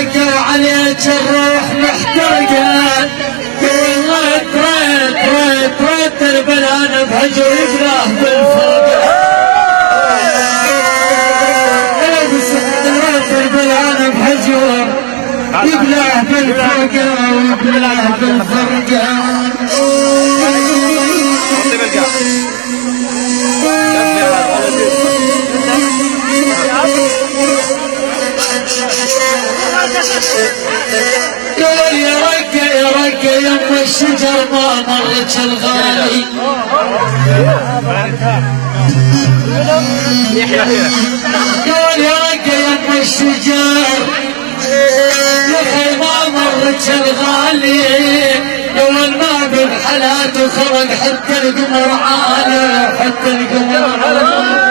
رقوا عليك الروح محترقة ريت البلان بهجر يبلاه بالفرقة ريت البلان بهجر يبلاه بالفرقة ويبلاه بالفرقة قال يا رقة يم الشجر ما مرت الغالي قال يا رقة يم الشجر يا اخي ما مرت الغالي يوم ما بالحلات وخرج حتى القمر عالي حتى القمر عالي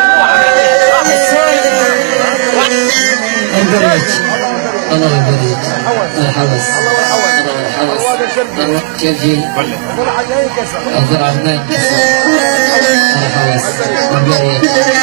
الله يبارك الحوس الحوس كيف الضرع هناك الحوس